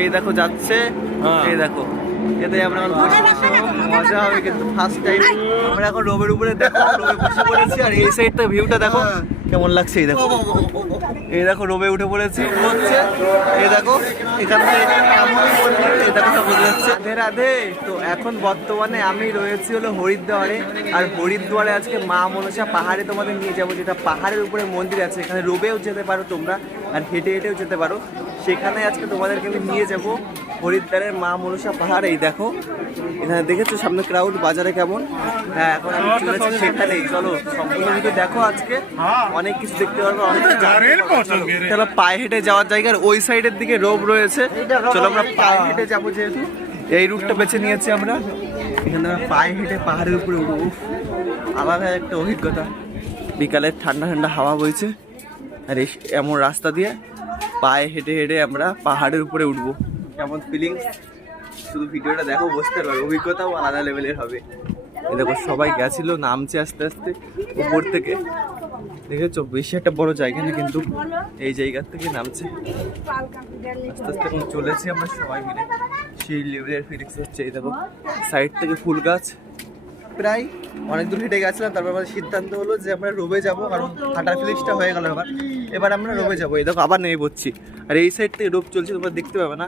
এই দেখো যাচ্ছে। হ্যাঁ। এই দেখো। এতে আমরা মজা হবে কিন্তু ফার্স্ট টাইম আমরা এখন রোবের উপরে দেখো রোবে বসে পড়েছি আর এই সাইডটা ভিউটা দেখো। কেমন লাগছে এই দেখো। এই দেখো রোবে উঠে পড়েছি হচ্ছে। এই দেখো এখান থেকে এই দেখো সব বোঝা যাচ্ছে। রাধে রাধে। তো এখন বর্তমানে আমি রয়েছি হলো হরিদ্বারে। আর হরিদ্বারে আজকে মা মনসা পাহাড়ে তোমাদের নিয়ে যাব যেটা পাহাড়ের উপরে মন্দির আছে। এখানে রোবেও যেতে পারো তোমরা আর হেঁটে হেঁটেও যেতে পারো। সেখানে আজকে তোমাদেরকে আমি নিয়ে যাব হরিদ্বারের মা মনসা পাহাড় এই দেখো এখানে দেখেছ সামনে ক্রাউড বাজারে কেমন? হ্যাঁ এখন আমি চলেছি সেখানেই। চলো সম্পূর্ণ ভিডিও দেখো আজকে। অনেক কিছু দেখতে পারব। অনেক চলো, পায়ে হেঁটে যাওয়ার জায়গার ওই সাইডের দিকে রোব রয়েছে। চলো আমরা পায়ে হেঁটে যাব যেহেতু। এই রুটটা বেছে নিয়েছি আমরা। এখানে আমরা পায়ে হেঁটে পাহাড়ের উপরে উঠবো। উফ, আলাদা একটা অভিজ্ঞতা। বিকালের ঠান্ডা ঠান্ডা হাওয়া বইছে। আর এমন রাস্তা দিয়ে পায়ে হেঁটে হেঁটে আমরা পাহাড়ের উপরে উঠবো। কেমন ফিলিংস শুধু ভিডিওটা দেখো, বুঝতে পারো অভিজ্ঞতাও আলাদা লেভেলের হবে। এই দেখো, সবাই গেছিল, নামছে আস্তে আস্তে উপর থেকে। দেখেছ? বেশি একটা বড় জায়গা না কিন্তু এই জায়গার থেকে নামছে। আস্তে আস্তে এখন চলেছি আমরা সবাই মিলে। সেই লেভেলের ফিলিংস হচ্ছে, এই দেখো। সাইড থেকে ফুল গাছ। প্রায় অনেক দূর হেঁটে গেছিলাম তারপর আমাদের সিদ্ধান্ত হলো যে আমরা রোবে যাব কারণ হাঁটার ফিলিংসটা হয়ে গেল এবার। এবার আমরা রোবে যাব। এই দেখো আবার নেমে পড়ছি। আর এই সাইড থেকে রোপ চলছে তোমরা দেখতে পাবে না।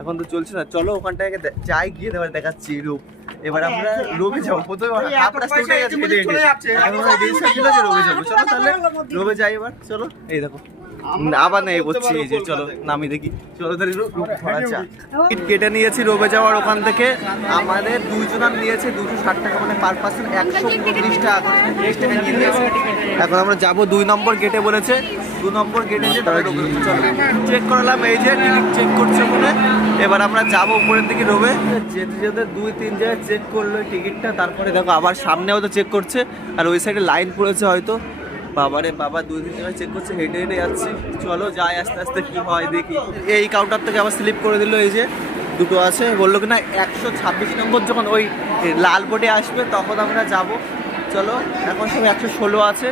এখন তো চলছে না। চলো ওখানটায় যাই গিয়ে এবার দেখাচ্ছি রোপ। এবার আমরা রোবে যাব। প্রথমে হাফ রাস্তা উঠে গেছে রোবে যাব? চলো তাহলে রোবে যাই এবার। চলো এই দেখো। আবার পড়ছি এই যে চলো নামি দেখি। চলো তাহলে রোপ ধরা যাক। টিকিট কেটে নিয়েছি রোবে যাওয়ার ওখান থেকে। আমাদের দুইজনার নিয়েছে দুশো ষাট টাকা মানে পার পার্সেন্ট একশো পঁয়ত্রিশ টাকা টাকা নিয়েছে এখন আমরা যাব দুই নম্বর গেটে বলেছে। দু নম্বর গেটে যে চলো চেক করালাম এই যে টিকিট চেক করছে বলে এবার আমরা যাব উপরের দিকে রোবে যেতে যেতে দুই তিন জায়গায় চেক করল টিকিটটা। তারপরে দেখো আবার সামনেও তো চেক করছে। আর ওই সাইডে লাইন পড়েছে হয়তো। বাবারে বাবা, দুই দিন জায়গায় চেক করছে, হেঁটে হেঁটে যাচ্ছি। চলো যাই, আস্তে আস্তে কি হয় দেখি। এই কাউন্টার থেকে আবার স্লিপ করে দিল, এই যে দুটো আছে। বলল কি না একশো ছাব্বিশ নম্বর যখন ওই লাল বোর্ডে আসবে, তখন আমরা যাব। চলো, এখন সব একশো ষোলো আছে।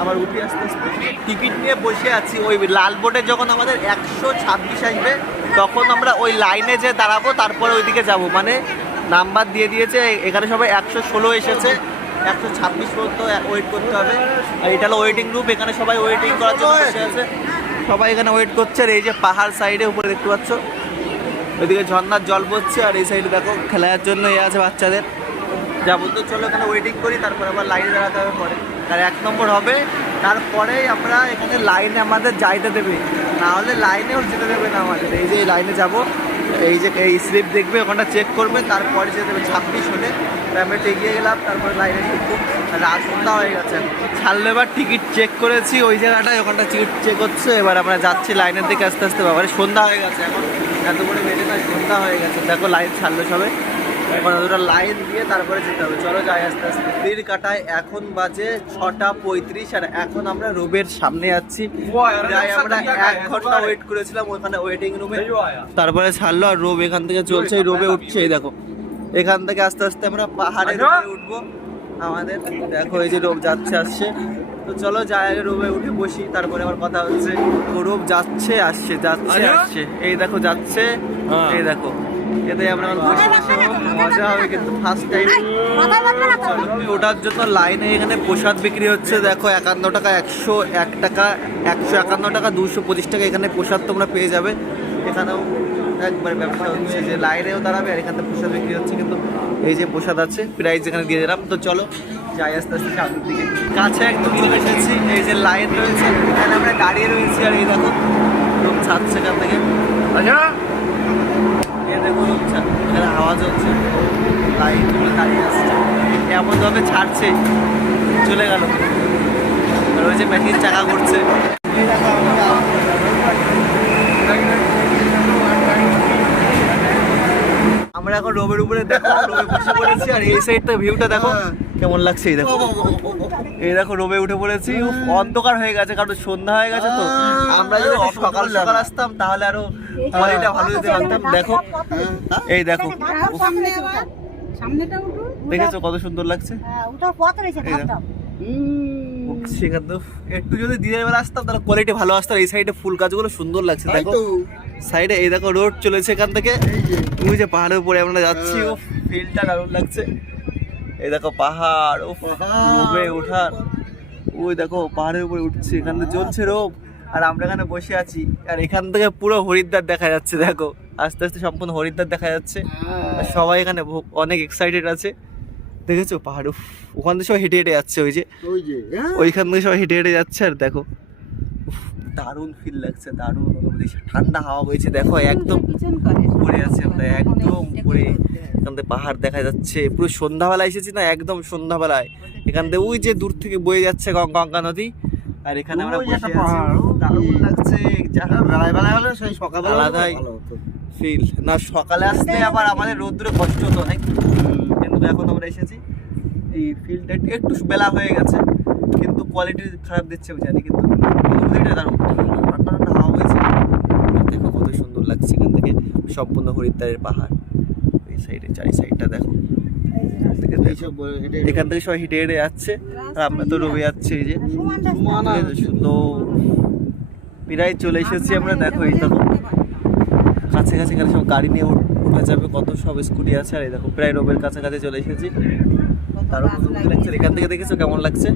আবার উঠে আস্তে আস্তে। টিকিট নিয়ে বসে আছি। ওই লাল বোর্ডে যখন আমাদের একশো ছাব্বিশ আসবে, তখন আমরা ওই লাইনে যে দাঁড়াবো, তারপরে ওইদিকে যাব। মানে নাম্বার দিয়ে দিয়েছে, এখানে সবাই একশো ষোলো এসেছে। একশো ছাব্বিশ পর্যন্ত ওয়েট করতে হবে। আর এটা হলো ওয়েটিং রুম এখানে সবাই ওয়েটিং করার জন্য আছে। সবাই এখানে ওয়েট করছে, আর এই যে পাহাড় সাইডে উপরে দেখতে পাচ্ছ, ওইদিকে ঝর্নার জল পড়ছে আর এই সাইডে দেখো, খেলার জন্য এ আছে বাচ্চাদের। যাব তো চলো এখানে ওয়েটিং করি, তারপর আবার লাইনে দাঁড়াতে হবে পরে। আর এক নম্বর হবে, তারপরে আমরা এখানে লাইনে আমাদের যাইতে দেবে। না হলে লাইনেও যেতে দেবে না আমাদের। এই যে এই লাইনে যাব, এই যে এই স্লিপ দেখবে, ওখানটা চেক করবে, তারপরে যেতে দেবে। ছাব্বিশ হলে তাই আমরা এগিয়ে গেলাম তারপরে লাইনে আর রাত সন্ধ্যা হয়ে গেছে। ছাড়লো এবার টিকিট চেক করেছি ওই জায়গাটায় ওখানটা টিকিট চেক হচ্ছে। এবার আমরা যাচ্ছি লাইনের দিকে আস্তে আস্তে। বাবারে সন্ধ্যা হয়ে গেছে এখন। এত করে বেজে না সন্ধ্যা হয়ে গেছে। দেখো লাইন ছাড়লো সবে। এখন দুটো লাইন দিয়ে তারপরে যেতে হবে। চলো যাই আস্তে আস্তে। তীর কাটায় এখন বাজে ছটা পঁয়ত্রিশ আর এখন আমরা রোবের সামনে যাচ্ছি প্রায় আমরা এক ঘণ্টা ওয়েট করেছিলাম ওখানে ওয়েটিং রুমে তারপরে ছাড়লো আর রোব এখান থেকে চলছে রোবে উঠছে এই দেখো। এখান থেকে আস্তে আস্তে আমরা পাহাড়ের উপরে উঠবো। আমাদের দেখো এই যে রোব যাচ্ছে আসছে। তো চলো যাই রোবে উঠে বসি তারপরে আবার কথা হচ্ছে। তো রোব যাচ্ছে আসছে যাচ্ছে আসছে। এই দেখো যাচ্ছে। হ্যাঁ। এই দেখো এতে আমরা বসে বসে মজা হবে কিন্তু ফার্স্ট টাইম ওটার জন্য লাইনে এখানে প্রসাদ বিক্রি হচ্ছে। দেখো একান্ন টাকা একশো এক টাকা একশো একান্ন টাকা দুশো পঁচিশ টাকা এখানে প্রসাদ তোমরা পেয়ে যাবে। এখানেও একবার ব্যবসা হচ্ছে যে লাইনেও দাঁড়াবে আর এখানে প্রসাদ বিক্রি হচ্ছে কিন্তু এই যে প্রসাদ আছে প্রাইস এখানে দিয়ে দিলাম। তো চলো যাই আস্তে আস্তে সামনের দিকে। কাছে একদম চলে এসেছি এই যে লাইন রয়েছে এখানে আমরা দাঁড়িয়ে রয়েছি আর এই দেখো লোক ছাড়ছে এখান থেকে। এ দেখো লোক এখানে আওয়াজ হচ্ছে লাইনগুলো দাঁড়িয়ে আসছে। এমন ভাবে ছাড়ছে চলে গেল। আর ওই যে মেশিন চাকা করছে এই দেখো আমাকে আওয়াজ আমরা এখন রোবের উপরে দেখো রোবে বসে পড়েছি আর এই সাইডটা ভিউটা দেখো কেমন লাগছে এই দেখো। এই দেখো রোবে উঠে পড়েছি অন্ধকার হয়ে গেছে কারণ সন্ধ্যা হয়ে গেছে তো। আমরা যদি সকাল সকাল আসতাম তাহলে আরও কোয়ালিটা ভালো দিতে পারতাম। দেখো এই দেখো। উফ, সামনে আবার দেখেছ কত সুন্দর লাগছে? হ্যাঁ, সেখানে তো একটু যদি দিনের বেলা আসতাম তাহলে কোয়ালিটি ভালো আসতো এই সাইডে ফুল গাছগুলো সুন্দর লাগছে দেখো। সাইডে এই দেখো রোড চলেছে এখান থেকে। এই যে। তুমি যে পাহাড়ের উপরে আমরা যাচ্ছি। ও হ্যাঁ। ফিলটা দারুণ লাগছে। এই দেখো পাহাড় ও পাহাড়। রোবে ওঠার। ওই দেখো পাহাড়ের উপরে উঠছে এখান থেকে জ্বলছে রোব আর আমরা এখানে বসে আছি। আর এখান থেকে পুরো হরিদ্বার দেখা যাচ্ছে দেখো। আস্তে আস্তে সম্পূর্ণ হরিদ্বার দেখা যাচ্ছে। আর সবাই এখানে অনেক এক্সাইটেড আছে। দেখেছ পাহাড় ওখান থেকে সবাই হেঁটে হেঁটে যাচ্ছে ওই যে। ওই হ্যাঁ। ওইখান থেকে সবাই হেঁটে হেঁটে যাচ্ছে আর দেখো। দারুণ ফিল লাগছে দারুণ অনুভূতি ঠান্ডা হাওয়া বইছে দেখো একদম উপরে আছে আমরা একদম উপরে এখান থেকে পাহাড় দেখা যাচ্ছে পুরো সন্ধ্যাবেলা এসেছি না একদম সন্ধ্যাবেলায়। এখান থেকে ওই যে দূর থেকে বয়ে যাচ্ছে গঙ্গা নদী আর এখানে আমরা বসে একটা আছি। দারুণ লাগছে যা বেলায় বেলায় হলে সেই সকালবেলা আলাদাই। ফিল না সকালে আসলে আবার আমাদের রোদ্দুরে কষ্ট হতো নাকি কিন্তু এখন আমরা এসেছি এই ফিল্ডটা একটু বেলা হয়ে গেছে। কিন্তু কোয়ালিটি খারাপ দিচ্ছে আমি জানি কিন্তু অনুভূতিটা দারুণ। ঠান্ডা ঠান্ডা হাওয়া হয়েছে। দেখো কত সুন্দর লাগছে এখান থেকে। সম্পূর্ণ হরিদ্বারের পাহাড়। এই সাইডে চারি সাইডটা দেখো। এখান থেকে সবাই হেঁটে হেঁটে যাচ্ছে। আর আমরা তো রবি যাচ্ছে এই যে। সুন্দর। প্রায় চলে এসেছি আমরা দেখো এই দেখো। কাছে কাছে গেলে সব গাড়ি নিয়ে উঠ- যাবে কত সব স্কুটি আছে। আর এই দেখো প্রায় রোবের কাছাকাছি চলে এসেছি। অনুভূতি লাগছে। এখান থেকে দেখেছ কেমন লাগছে?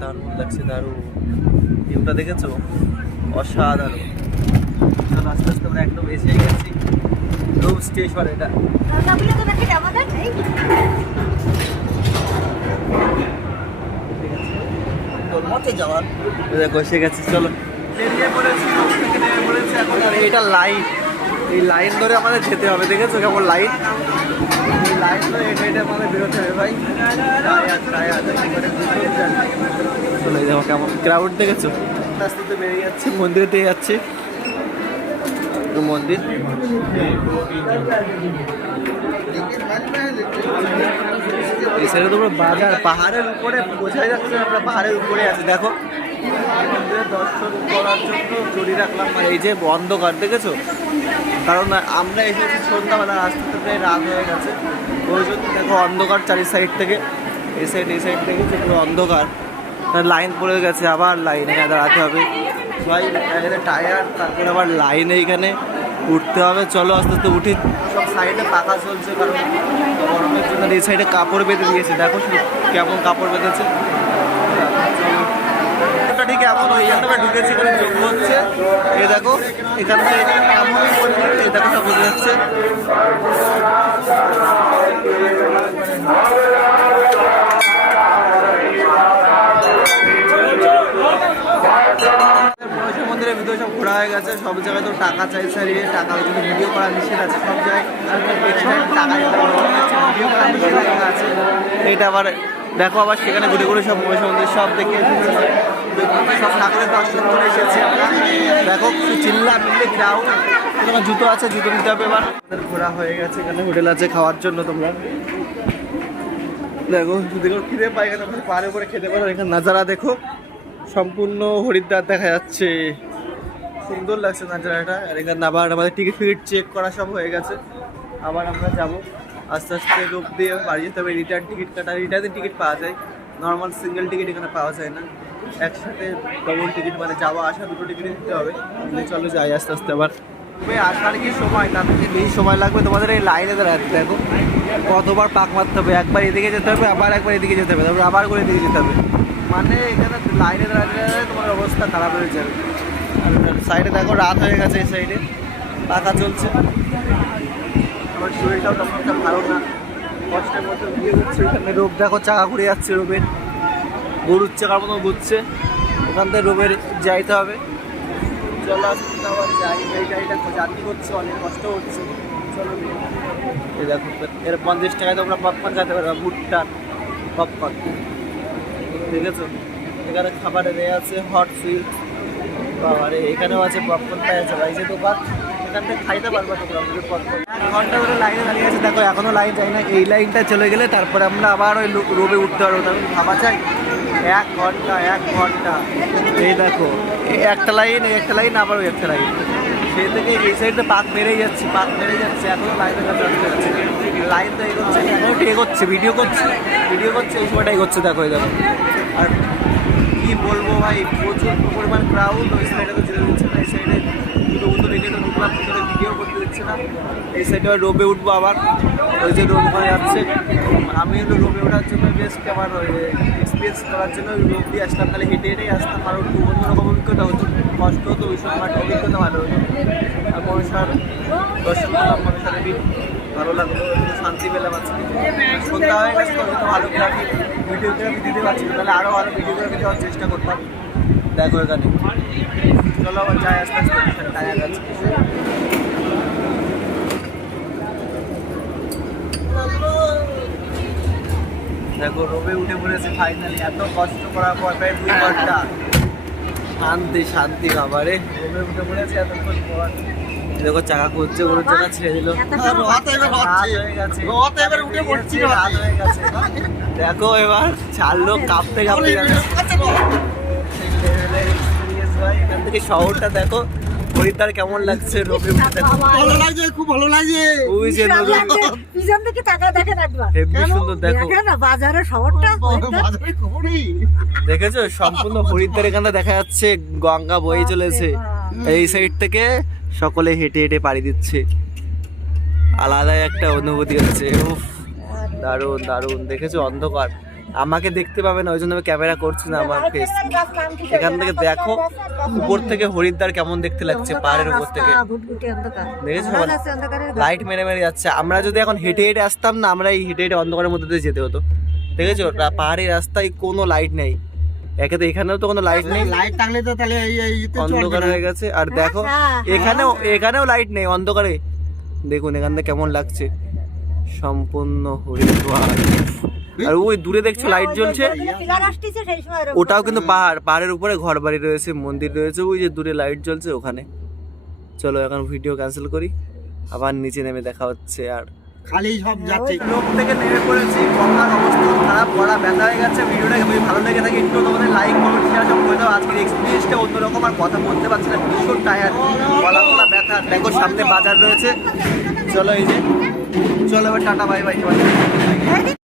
দারুণ লাগছে, দারুণ। ভিউটা দেখেছ? অসাধারণ। চলো, আস্তে আস্তে আমরা একদম এসে গেছি। রোব স্টেশন এটা। এসে গেছি, চলো। বেরিয়ে পড়েছি পড়েছি, এখন আর এইটা লাইন এই লাইন ধরে আমাদের যেতে হবে, দেখেছ কেমন লাইন এটা এটা হবে ভাই কেমন ক্রাউড দেখেছ আস্তে যাচ্ছে মন্দিরে। যাচ্ছে মন্দির সাইডে তো বাজার পাহাড়ের উপরে, বোঝাই যাচ্ছে আমরা পাহাড়ের উপরে আছি। দেখো দর্শন করার জন্য চড়ি রাখলাম এই যে অন্ধকার, দেখেছ? কারণ আমরা এসেছি সন্ধ্যাবেলা আস্তে প্রায় রাত হয়ে গেছে। ওই জন্য দেখো অন্ধকার চারি সাইড থেকে। এই সাইড এই সাইড থেকে পুরো অন্ধকার। লাইন পড়ে গেছে, আবার লাইনে দাঁড়াতে হবে। ভাই, এখানে টায়ার তারপরে আবার লাইনে এখানে উঠতে হবে। চলো আস্তে আস্তে উঠি। সব সাইডে পাখা চলছে, কারণ গরমের জন্য এই সাইডে কাপড় বেঁধে দিয়েছে। দেখো কেমন কাপড় বেঁধেছে। এমন আমরা ঢুকেছি, এখানে হচ্ছে। এই দেখো, এখান থেকে এমনই পরিমাণ, এই দেখো সব মন্দিরের ভিতরে সব ঘোরা হয়ে গেছে, সব জায়গায় তো টাকা চাইছে আর টাকা ওই জন্য ভিডিও করা নিষেধ আছে, সব জায়গায়। টাকা আছে। এটা আবার দেখো আবার সেখানে ঘুরে ঘুরে সব মহেশ্বর মন্দির সব দেখে সব ঠাকুরের দর্শন করে এসেছি। আমরা দেখো চিল্লা মিল্লে ক্রাউড তোমার জুতো আছে, জুতো নিতে হবে এবার। ঘোরা হয়ে গেছে, এখানে হোটেল আছে খাওয়ার জন্য তোমরা। দেখো যদি খিদে পাই এখানে বসে পাহাড়ের উপরে খেতে পারো। এখানে নাজারা দেখো, সম্পূর্ণ হরিদ্বার দেখা যাচ্ছে। সুন্দর লাগছে নাজারাটা। আর এখানে আবার আমাদের টিকিট ফিকিট চেক করা সব হয়ে গেছে। আবার আমরা যাব। আস্তে আস্তে লোক দিয়ে বাড়ি যেতে হবে রিটার্ন টিকিট কাটা রিটার্নের টিকিট পাওয়া যায়। নর্মাল সিঙ্গেল টিকিট এখানে পাওয়া যায় না। একসাথে ডবল টিকিট মানে যাওয়া আসা দুটো টিকিট দিতে হবে। চলো যাই আস্তে আস্তে আবার। আসার কি সময়? তার থেকে বেশি সময় লাগবে তোমাদের এই লাইনে দাঁড়াতে দেখো। কতবার পাক মারতে হবে একবার এদিকে যেতে হবে আবার একবার এদিকে যেতে হবে তারপর আবার করে এদিকে যেতে হবে। মানে এখানে লাইনে দাঁড়াতে দাঁড়াতে তোমার অবস্থা খারাপ হয়ে যাবে। আর সাইডে দেখো রাত হয়ে গেছে এই সাইডে পাখা চলছে। আমার শরীরটাও তেমন একটা ভালো না। কষ্টের মধ্যে বিয়ে হচ্ছে এখানে রোগ দেখো চাকা ঘুরে যাচ্ছে রোগের গরুর চাকার মতো ঘুরছে। ওখান থেকে রোগের যাইতে হবে। চলো আবার যাই। এই গাড়িটা জার্নি করছে, অনেক কষ্ট হচ্ছে। চলো এই দেখো, এর পঞ্চাশ টাকায় তোমরা পপকর্ন খেতে পারবে ভুট্টার পপকর্ন দেখেছ? এখানে খাবারে দেওয়া আছে হট সুইট বাবারে, এখানেও আছে পপকর্ন পাওয়া আছে। যে দোকান এখান থেকে খাইতে পারব ঘণ্টা ধরে লাইনে দাঁড়িয়ে আছে দেখো এখনও লাইন যায় না এই লাইনটা চলে গেলে তারপরে আমরা আবার ওই রোবে উঠতে পারব। তারপর ভাবা চাই এক ঘণ্টা এক ঘণ্টা। এই দেখো একটা লাইন একটা লাইন আবার ওই একটা লাইন। সেই থেকে এই সাইডে পাক মেরেই যাচ্ছে পাক মেরে যাচ্ছে এখনও লাইনের কাছে আসতে যাচ্ছে লাইন তো এগোচ্ছে না, এখনও একটু এগোচ্ছে ভিডিও করছে ভিডিও করছে এই সময়টা এগোচ্ছে দেখো দেখো। আর কি বলব ভাই প্রচুর পরিমাণ ক্রাউড ওই সাইডে তো যেতে দিচ্ছে না এই সাইডে দুটো মতো দেখে তো ঢুকলাম ভিতরে ভিডিও করতে দিচ্ছে না। এই সাইডে রোবে উঠবো আবার। ওই যে রোব হয়ে যাচ্ছে। আমি হলো রোবে ওঠার জন্য বেস্ট আমার এক্সপিরিয়েন্স করার জন্য ওই রোব দিয়ে আসলাম। তাহলে হেঁটে হেঁটেই আসতাম। আর একটু অন্যরকম অভিজ্ঞতা হতো। কষ্ট হতো ভীষণ বাট অভিজ্ঞতা ভালো হতো। আর মনসার দর্শন করলাম মনসার ভালো লাগল। শান্তি পেলাম আজকে। সন্ধ্যা হয়ে গেছে, তো ভালো গ্রাফি ভিডিওগ্রাফি দিতে পারছি। তাহলে আরও ভালো ভিডিওগ্রাফি দেওয়ার চেষ্টা করতাম। দেখো এখানে চলো যাই আস্তে আস্তে টায়ার আছে দেখো রোবে উঠে পড়েছে ফাইনালি এত কষ্ট করার পর প্রায় দুই ঘণ্টা। শান্তি শান্তি খাবারে রোবে উঠে পড়েছে এতক্ষণ পর। দেখো চাকা করছে ওর চাকা ছেড়ে দিল। হ্যাঁ। হয়ে। হয়ে দেখো এবার ছাড়লো কাঁপতে কাঁপতে এখান থেকে শহরটা দেখো। হরিদ্বার কেমন লাগছে রবি ভালো লাগছে খুব ভালো লাগছে। ওই যে পিছন থেকে টাকা দেখেন একবার। হেব্বি সুন্দর দেখো। দেখেন না বাজারে শহরটা বাজারে খবরই। দেখেছ? সম্পূর্ণ হরিদ্বার এখানে দেখা যাচ্ছে গঙ্গা বয়ে চলেছে। এই সাইড থেকে সকলে হেঁটে হেঁটে পাড়ি দিচ্ছে। আলাদা একটা অনুভূতি হচ্ছে। উফ দারুণ দারুণ। দেখেছ? অন্ধকার। আমাকে দেখতে পাবে না ওই জন্য আমি ক্যামেরা করছি না আমার ফেস এখান থেকে দেখো উপর থেকে হরিদ্বার কেমন দেখতে লাগছে পাহাড়ের উপর থেকে। দেখেছ। লাইট মেরে মেরে যাচ্ছে। আমরা যদি এখন হেঁটে হেঁটে আসতাম না আমরা এই হেঁটে হেঁটে অন্ধকারের মধ্যে দিয়ে যেতে হতো। দেখেছ? পাহাড়ি রাস্তায় কোনো লাইট নেই। একে তো এখানেও তো কোনো লাইট নেই। লাইট থাকলে তো তাহলে এই অন্ধকার হয়ে গেছে। আর দেখো হ্যাঁ, এখানেও এখানেও লাইট নেই অন্ধকারে। দেখুন এখান থেকে কেমন লাগছে। সম্পূর্ণ হরিদ্বার। আর ওই দূরে দেখছ লাইট জ্বলছে। ওটাও কিন্তু পাহাড় পাহাড়ের উপরে ঘর বাড়ি রয়েছে মন্দির রয়েছে ওই যে দূরে লাইট জ্বলছে ওখানে। চলো এখন ভিডিও ক্যান্সেল করি আবার নিচে নেমে দেখা হচ্ছে আর। খালি সব যাচ্ছে। লোক থেকে নেমে পড়েছি গঙ্গার অবস্থা খারাপ পড়া ব্যথা হয়ে গেছে ভিডিওটা যদি ভালো লেগে থাকে একটু তোমাদের লাইক কমেন্ট শেয়ার সব করে দাও। আজকের এক্সপিরিয়েন্সটা অন্যরকম আর কথা বলতে পারছি না ভীষণ টায়ার গলা গলা ব্যথা দেখো সামনে বাজার রয়েছে। চলো এই যে চলো এবার টাটা বাই বাই